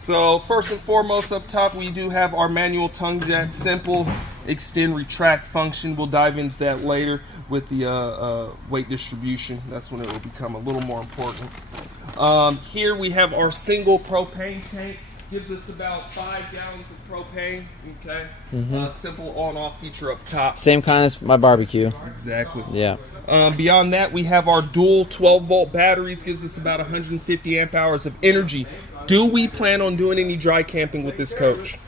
So first and foremost up top, we do have our manual tongue jack, simple extend retract function. We'll dive into that later with the weight distribution. That's when it will become a little more important. Here we have our single propane tank. Gives us about 5 gallons of propane. Okay, simple on-off feature up top. Same kind as my barbecue. Exactly. Yeah. Beyond that, we have our dual 12-volt batteries. Gives us about 150 amp hours of energy. Do we plan on doing any dry camping with this coach?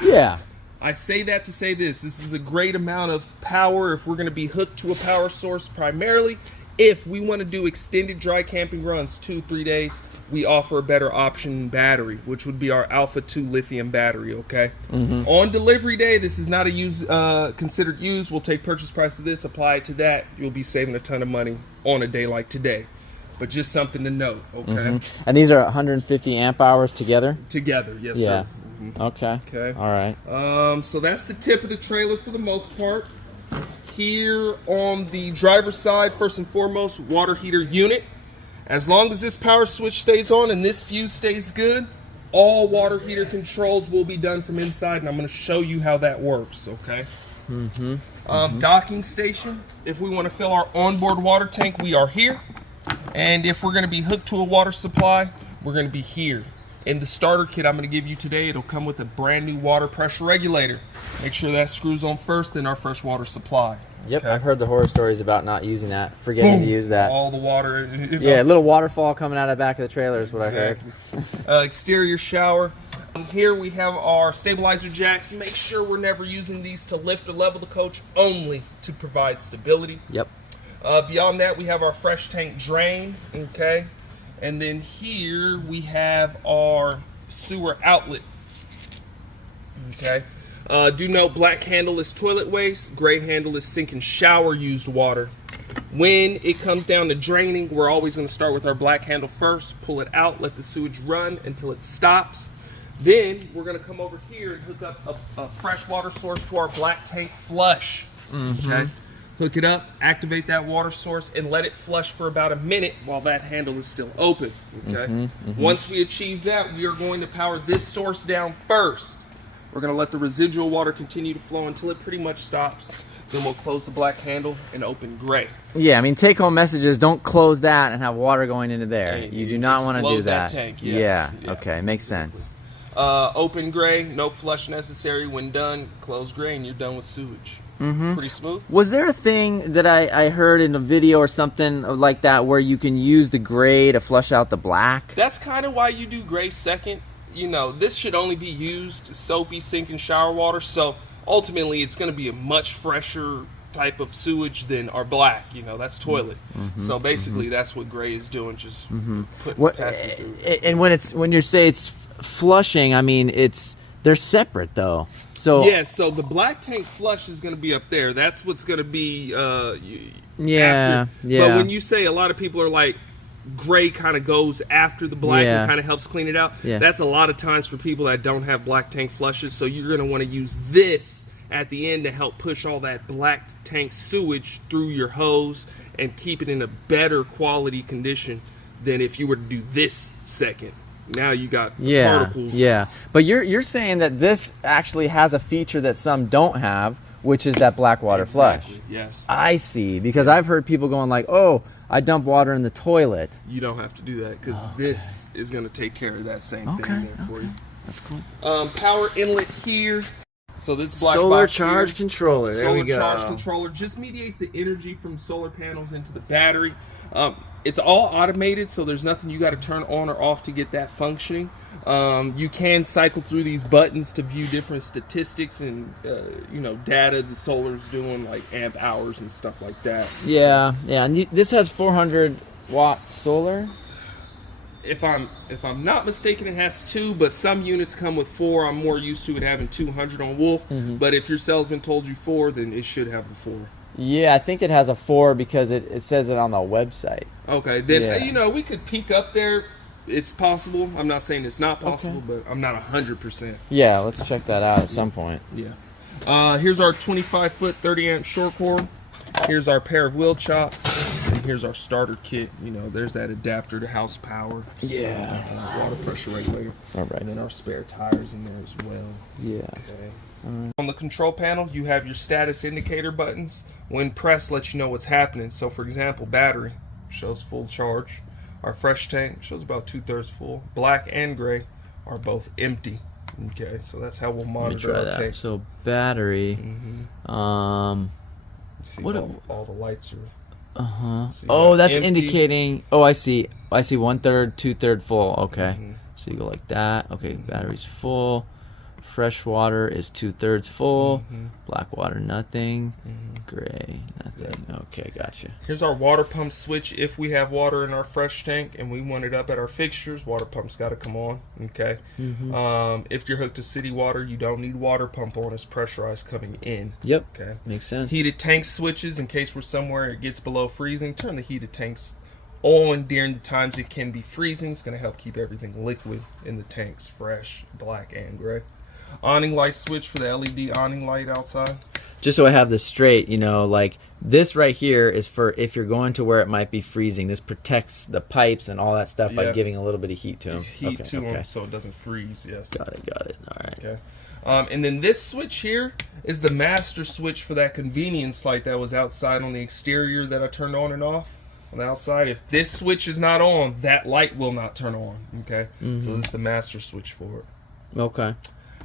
Yeah. I say that to say this. This is a great amount of power if we're going to be hooked to a power source primarily. If we want to do extended dry camping runs, 2-3 days, we offer a better option battery, which would be our Alpha 2 lithium battery, okay? On delivery day, this is not a considered used. We'll take purchase price of this, apply it to that. You'll be saving a ton of money on a day like today. But just something to note, okay? And these are 150 amp hours together? Together, yes, Yeah. sir. Okay. Okay. All right. So that's the tip of the trailer for the most part. Here on the driver's side, first and foremost, water heater unit. As long as this power switch stays on and this fuse stays good, all water heater controls will be done from inside, and I'm going to show you how that works, okay? Docking station. If we want to fill our onboard water tank, we are here. And if we're going to be hooked to a water supply, we're going to be here. In the starter kit I'm going to give you today, it'll come with a brand new water pressure regulator. Make sure that screws on first, then our fresh water supply. Yep, Okay. I've heard the horror stories about not using that, forgetting to use that. All the water. Yeah, a little waterfall coming out of the back of the trailer is what I heard. Exterior shower. Here we have our stabilizer jacks. Make sure we're never using these to lift or level the coach, only to provide stability. Yep. Beyond that, we have our fresh tank drain, okay? And then here we have our sewer outlet, okay? Do note, black handle is toilet waste, gray handle is sink and shower used water. When it comes down to draining, we're always going to start with our black handle first, pull it out, let the sewage run until it stops. Then we're going to come over here and hook up a fresh water source to our black tank flush, okay? Hook it up, activate that water source, and let it flush for about a minute while that handle is still open, okay? Once we achieve that, we are going to power this source down first. We're going to let the residual water continue to flow until it pretty much stops. Then we'll close the black handle and open gray. Yeah, I mean, take-home messages, don't close that and have water going into there. And You do not want to do explode that. tank, yes. Yeah, okay, makes sense. Open gray, no flush necessary. When done, close gray, and you're done with sewage. Pretty smooth. Was there a thing that I heard in a video or something like that where you can use the gray to flush out the black? That's kind of why you do gray second. You know, this should only be used soapy sink and shower water, so ultimately it's going to be a much fresher type of sewage than our black. You know, that's toilet. So basically that's what gray is doing, just passing through. And when you say it's flushing, I mean they're separate though. So Yeah, so the black tank flush is going to be up there. That's what's going to be yeah, after. yeah. But when you say, a lot of people are like, gray kind of goes after the black Yeah. and kind of helps clean it out. Yeah. That's a lot of times for people that don't have black tank flushes, so you're going to want to use this at the end to help push all that black tank sewage through your hose and keep it in a better quality condition than if you were to do this second. Now you got particles. Yeah. But you're saying that this actually has a feature that some don't have, which is that black water flush. Yes. I see, because I've heard people going like, "Oh, I dump water in the toilet." You don't have to do that, because this is going to take care of that same thing there for you. That's cool. Power inlet here. So this black Solar box here, charge controller. There we solar go. charge controller just mediates the energy from solar panels into the battery. It's all automated, so there's nothing you got to turn on or off to get that functioning. You can cycle through these buttons to view different statistics and data the solar's doing, like amp hours and stuff like that. Yeah, yeah. And this has 400 watt solar. If I'm not mistaken, it has 2, but some units come with 4. I'm more used to it having 200 on Wolf. But if your salesman told you 4, then it should have the 4. Yeah, I think it has a 4 because it says it on the website. Okay, then Yeah. we could peek up there. It's possible. I'm not saying it's not possible, but I'm not 100%. Yeah, let's check that out at some point. Yeah. Here's our 25-foot 30 amp short cord. Here's our pair of wheel chocks. And here's our starter kit. You know, there's that adapter to house power. Yeah. Water pressure regulator. All right. And then our spare tires in there as well. Yeah. Okay. On the control panel, you have your status indicator buttons. When pressed, lets you know what's happening. So, for example, battery shows full charge. Our fresh tank shows about 2/3 full. Black and gray are both empty. Okay, so that's how we'll Let me monitor try our that. tanks. So battery. You see What all the lights are. Uh-huh. So you Oh, got that's empty. indicating. Oh, I see. I see 1/3, 2/3 full. Okay. Mhm. So you go like that. Okay, battery's full. Fresh water is 2/3 full. Mhm. Black water, nothing. Mhm. Gray, nothing. Okay, gotcha. Here's our water pump switch. If we have water in our fresh tank and we want it up at our fixtures, water pump's got to come on. Okay. If you're hooked to city water, you don't need water pump on. It's pressurized coming in. Yep. Okay. Makes sense. Heated tank switches, in case we're somewhere it gets below freezing, turn the heated tanks on during the times it can be freezing. It's going to help keep everything liquid in the tanks fresh, black and gray. Awning light switch for the LED awning light outside. Just so I have this straight, you know, like this right here is for if you're going to where it might be freezing. This protects the pipes and all that stuff by Yeah. giving a little bit of heat to them. Heat to them so it doesn't freeze. Yes. Got it. All right. Okay. And then this switch here is the master switch for that convenience light that was outside on the exterior that I turned on and off on the outside. If this switch is not on, that light will not turn on. Okay. So this is the master switch for it. Okay.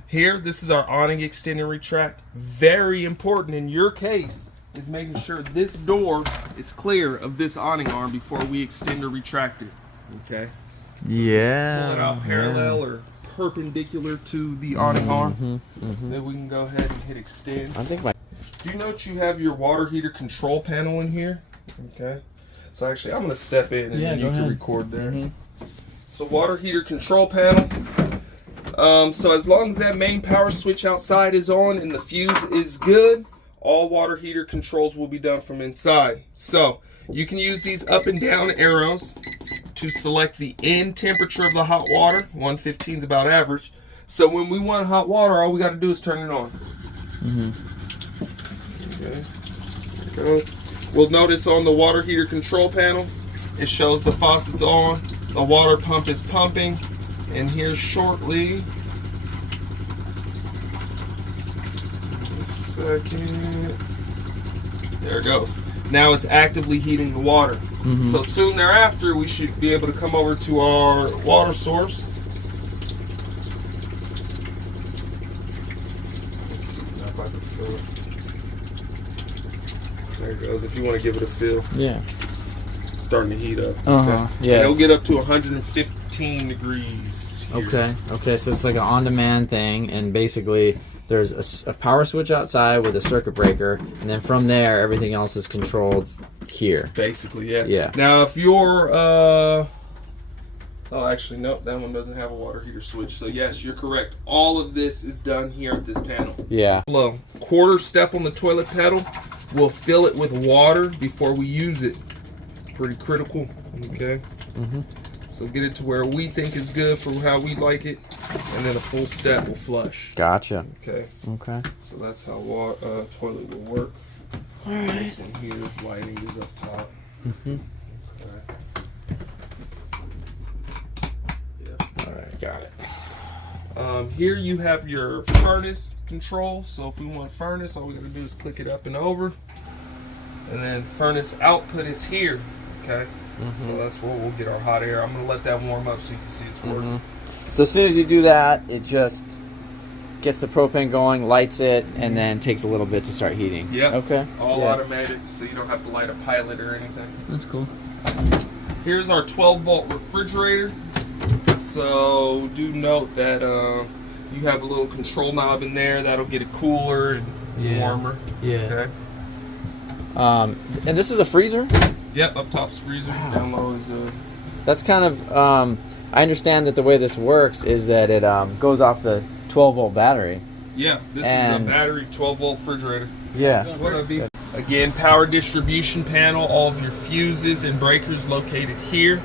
Here, this is our awning extend and retract. Very important in your case is making sure this door is clear of this awning arm before we extend or retract it. Okay. Yeah. Pull it out parallel or perpendicular to the awning arm. Then we can go ahead and hit extend. I think my. Do you note you have your water heater control panel in here? Okay. So actually, I'm going to step in and then you can record there. So water heater control panel. So as long as that main power switch outside is on and the fuse is good, all water heater controls will be done from inside. So you can use these up and down arrows to select the end temperature of the hot water. 115 is about average. So when we want hot water, all we got to do is turn it on. Okay. We'll notice on the water heater control panel, it shows the faucet's on, the water pump is pumping. And here shortly, a second, there it goes. Now it's actively heating the water. So soon thereafter, we should be able to come over to our water source. Let's see if I can fill it. There it goes. If you want to give it a feel, Yeah. it's starting to heat up. Yeah. It'll get up to 115 degrees. Here. Okay. So it's like an on-demand thing, and basically there's a power switch outside with a circuit breaker, and then from there everything else is controlled here. Basically, yeah. Yeah. Now, if you're, oh, actually, nope, that one doesn't have a water heater switch. So yes, you're correct. All of this is done here at this panel. Yeah. Below, quarter step on the toilet pedal. We'll fill it with water before we use it. Pretty critical. Okay. So get it to where we think is good for how we like it, and then a full step will flush. Gotcha. Okay. Okay. So that's how toilet will work. All right. This one here, lighting is up top. Okay. Yeah. All right, got it. Here you have your furnace control. So if we want furnace, all we gotta do is click it up and over, and then furnace output is here. Okay. So that's where we'll get our hot air. I'm gonna let that warm up so you can see it's working. So as soon as you do that, it just gets the propane going, lights it, and then takes a little bit to start heating. Yep. Okay. All Yeah. automated, so you don't have to light a pilot or anything. That's cool. Here's our 12-volt refrigerator. So do note that you have a little control knob in there that'll get it cooler and warmer. Yeah. Okay. And this is a freezer? Yep, up top's freezer, down low is That's kind of, I understand that the way this works is that it goes off the 12-volt battery. yeah, this And- is a battery 12-volt refrigerator. Yeah. Again, power distribution panel, all of your fuses and breakers located here.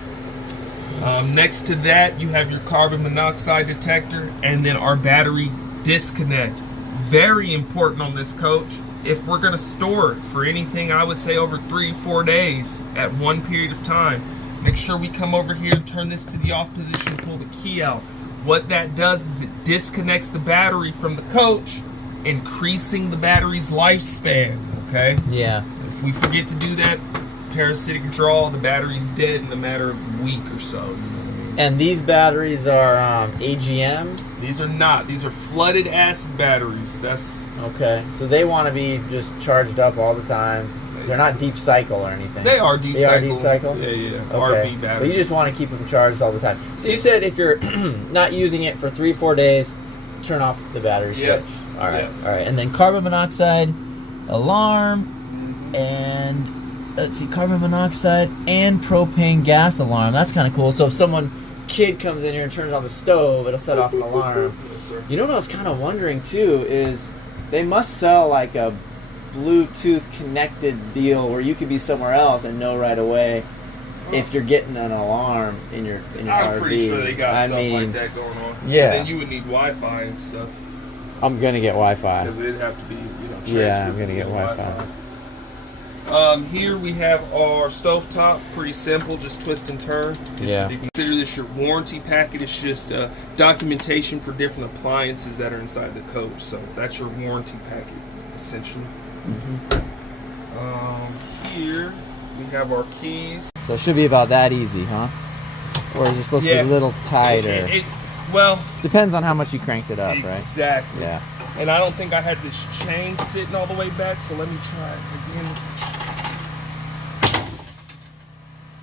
Next to that, you have your carbon monoxide detector and then our battery disconnect. Very important on this coach. if we're gonna store it for anything, I would say over 3-4 days at one period of time, make sure we come over here, turn this to the off position, pull the key out. What that does is it disconnects the battery from the coach, increasing the battery's lifespan, okay? Yeah. If we forget to do that, parasitic draw, the battery's dead in a matter of a week or so, you know what I mean? And these batteries are AGM? These are not. These are flooded acid batteries. That's Okay. So they want to be just charged up all the time. They're not deep cycle or anything. They are deep They cycle. are deep cycle? Yeah, yeah. Okay. RV But batteries. you just want to keep them charged all the time. So you said if you're not using it for 3-4 days, turn off the battery switch. Yep. All right. Yep. All right. And then carbon monoxide alarm and let's see, carbon monoxide and propane gas alarm. That's kind of cool. So if kid comes in here and turns on the stove, it'll set off an alarm. Yes, sir. You know what I was kind of wondering too is they must sell like a Bluetooth connected deal where you could be somewhere else and know right away if you're getting an alarm in your RV. I'm pretty sure they got I something mean, like that going on. yeah. And then you would need Wi-Fi and stuff I'm gonna get Wi-Fi. because it'd have to be, Yeah, I'm transferred gonna get via Wi-Fi. Here we have our stovetop. Pretty simple, just twist and turn. Yeah. You consider this your warranty packet. It's just documentation for different appliances that are inside the coach. So that's your warranty packet, essentially. Here we have our keys. So it should be about that easy, huh? Or is it supposed to be a little tighter? Well, Depends on how much you cranked it up, right? exactly. Yeah. And I don't think I had this chain sitting all the way back, so let me try it again.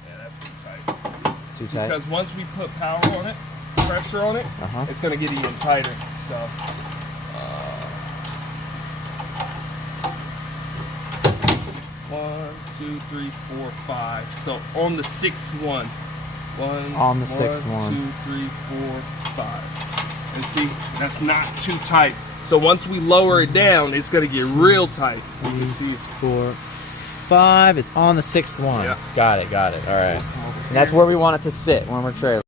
Yeah, that's too tight. Too tight? Because once we put power on it, pressure on it, Uh-huh. it's going to get even tighter. So, 1, 2, 3, 4, 5. So on the sixth one. On the sixth one. 2, 3, 4, 5. And see, that's not too tight. So once we lower it down, it's going to get real tight. You can see it's 4, 5. It's on the sixth one. Yeah. Got it. All right. Come over And that's here. where we want it to sit when we're trailing.